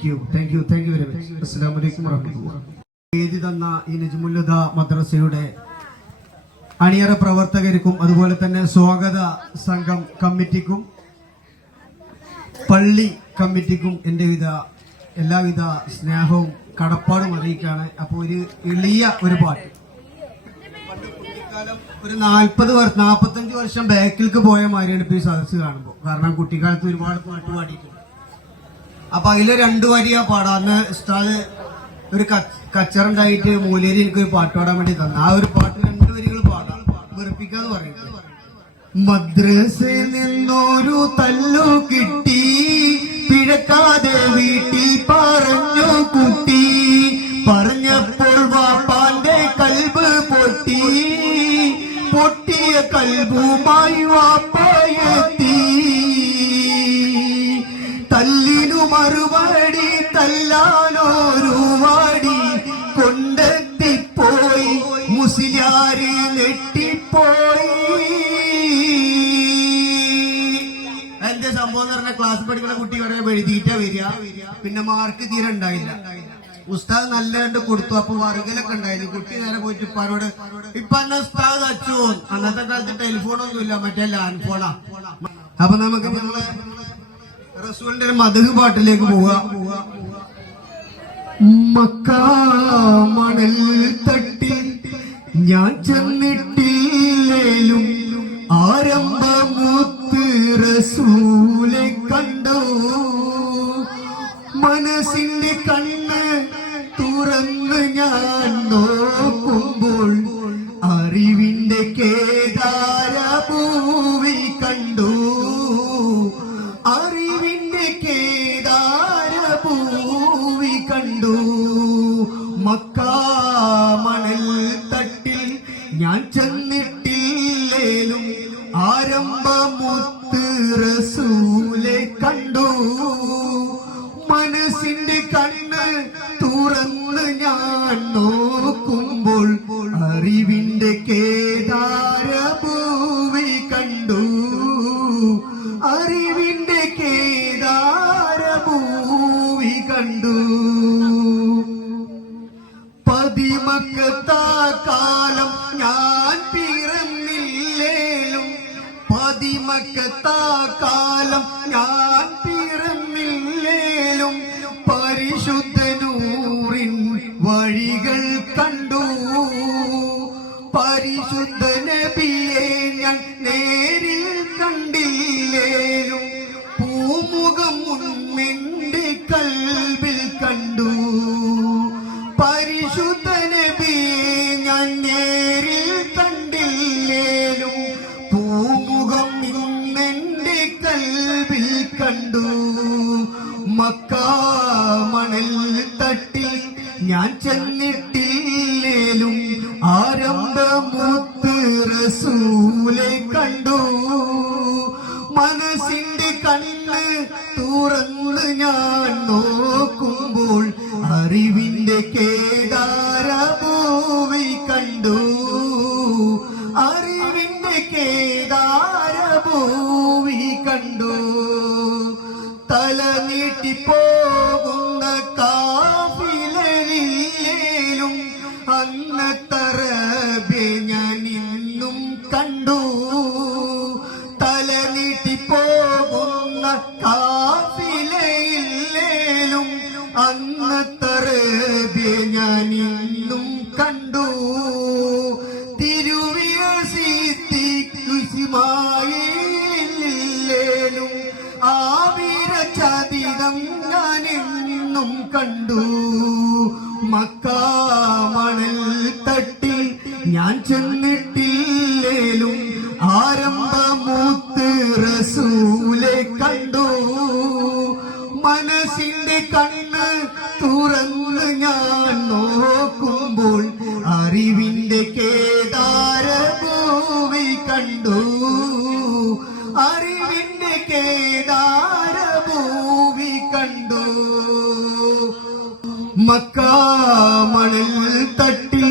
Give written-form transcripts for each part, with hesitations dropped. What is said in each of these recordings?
Thank you very much. അസ്സലാമു അലൈക്കും വറഹ്മത്തുള്ളാഹി. എഴുതി തന്ന ഈ നജ്മുൽ മദ്രസയുടെ അണിയറ പ്രവർത്തകർക്കും അതുപോലെ തന്നെ സ്വാഗത സംഘം കമ്മിറ്റിക്കും പള്ളി കമ്മിറ്റിക്കും എൻ്റെ എല്ലാവിധ സ്നേഹവും കടപ്പാടും അറിയിക്കാണ്. അപ്പോൾ ഒരു എളിയ ഒരു പാട്ട്, കുട്ടിക്കാലം ഒരു 45 വർഷം ബാക്കിലേക്ക് പോയ മാതിരിയാണ് ഇപ്പൊ ഈ സദസ്സ് കാണുമ്പോൾ. കാരണം കുട്ടിക്കാലത്ത് ഒരുപാട് പാട്ട് പാടിയിട്ടുണ്ട്. അപ്പൊ അതിലെ 2 വരിയാ പാടാം. അന്ന് ഉസ്താദ് ഒരു കച്ചറുണ്ടായിട്ട് മൂലേരി എനിക്കൊരു പാട്ട് പാടാൻ വേണ്ടി തന്നു. ആ ഒരു പാട്ട് 2 വരികൾ പാടാം, വെറുപ്പിക്കാന്ന് പറയുന്നത്. മദ്രസയിൽ നിന്നൊരു തല്ലു കിട്ടി, പിഴക്കാതെ വീട്ടിൽ പറഞ്ഞു കുട്ടി, പറഞ്ഞപ്പോൾ വാപ്പാന്റെ കൽബ് പൊട്ടി, പൊട്ടിയ കൽബുമായി വാപ്പായെത്തി, തല്ലിനു മറുപടി തല്ലാനോരു വാടി കൊണ്ടെത്തിപ്പോയി, മുസ്ലിയാര് നെട്ടിപ്പോയി. എന്റെ സംഭവം എന്ന് പറഞ്ഞാൽ ക്ലാസ് പഠിക്കുന്ന കുട്ടി പറയാൻ എഴുതിയിട്ട വരിക, പിന്നെ മാർക്ക് തീരെ ഉണ്ടായില്ല. ഉസ്താദ് നല്ല കണ്ട് കൊടുത്തു. അപ്പൊ വർഗലൊക്കെ ഉണ്ടായിരുന്നു. കുട്ടി നേരെ പോയിട്ട് ഇപ്പാരോട് ഇപ്പൊ എന്നെ ഉസ്താദ് അച്ചു. അന്നത്തെ കാലത്ത് ടെലിഫോണൊന്നും ഇല്ല, മറ്റേ ലാൻഡ് ഫോണാ. അപ്പൊ നമുക്ക് നമ്മളെ റസൂലിന്റെ ഒരു മദ്ഹ് പാട്ടിലേക്ക് പോവുക. മക്കാ മണൽ തട്ടി ഞാൻ ചെന്നിട്ടില്ലേലും ആരംഭമൂത്ത് റസൂലെ കണ്ടു, മനസ്സിന്റെ കണ്ണ് തുറന്ന് ഞാൻ നോക്കുമ്പോൾ അറിവിന്റെ കേദാര ഭൂവി കണ്ടു, അറിവിന്റെ കേദാര ഭൂവി കണ്ടു. മക്കാ മണൽ തട്ടിൽ ഞാൻ ചെന്നിട്ടില്ലേലും ആരംഭമുത്ത് റസൂലെ കണ്ടു, മനസ്സിന്റെ കണ്ണ് തുറന്ന് ഞാൻ നോക്കുമ്പോൾ അറിവിന്റെ കേദാര ഭൂവി കണ്ടു, അറിവിന്റെ കേദാര ഭൂവി കണ്ടു. പതിമക്കത്താ കാലം ഞാൻ പിറന്നില്ലേലും, പതിമക്കത്താ കാലം ഞാൻ പിറന്നില്ലേലും പരിശുദ്ധ നൂറിൻ വഴികൾ കണ്ടു, പരിശുദ്ധ നബിയെ ഞാൻ നേരിൽ കണ്ടില്ലേലും പൂമുഖം മുൻമെന്റെ കൽബിൽ കണ്ടു, പരിശുദ്ധ നബിയെ ഞാൻ നേരിൽ കണ്ടില്ലേലും പൂമുഖം മുൻമെന്റെ കൽബിൽ കണ്ടു. മക്കാ മണൽ തട്ടിൽ ഞാൻ ചെന്നിട്ടില്ലേലും ആരംഭമൂത്ത് റസൂലെ കണ്ടു, മനസ്സിന്റെ കണ്ണ് തുറന്ന് ഞാൻ നോക്കുമ്പോൾ അറിവിന്റെ കേദാര ഭൂവി കണ്ടു, അറിവിന്റെ കേദാര ഭൂവി കണ്ടു. തല നീട്ടിപ്പോകുന്ന കാഫിലയിലേലും അന്നത്തറബെ ഞാൻ ഇന്നും കണ്ടു, തല നീട്ടിപ്പോകുന്ന കാഫിലയിലേലും അന്നത്തറബെ ഞാൻ ഇന്നും കണ്ടു. തിരുവിയസിത്തിക്കുശിമായില്ലേലും ആവിര ചതിതം ഞാൻ എന്നും കണ്ടു. മക്കാ മണൽ തട്ടിൽ ഞാൻ ചെന്നിട്ടില്ലേലും ആരംഭമൂത്ത് റസൂലെ കണ്ടു, മനസ്സിന്റെ കണ്ണ് തുറന്ന് ഞാൻ നോക്കുമ്പോൾ അറിവിന്റെ കേദാര ഭൂവി കണ്ടു, അറിവിന്റെ കേദാര ഭൂവി കണ്ടു. മക്കാ മണൽ തട്ടിൽ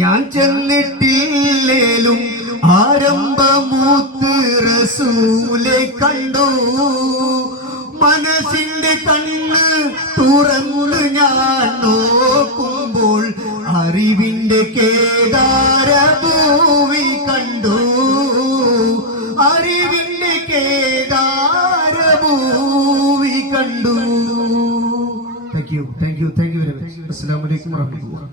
ഞാൻ ചെന്നിട്ടില്ലേലും ആരംഭമൂത്ത് റസൂലെ കണ്ടു, മനസ്സിന്റെ കണ്ണ് തുറന്നു ഞാൻ നോക്കുമ്പോൾ അറിവിന്റെ കേദാര ഭൂമി കണ്ടു, അറിവിന്റെ കേദാര ഭൂമി കണ്ടു. Thank you very much. അസ്സലാമു അലൈക്കും വറഹ്മത്തുള്ളാഹി.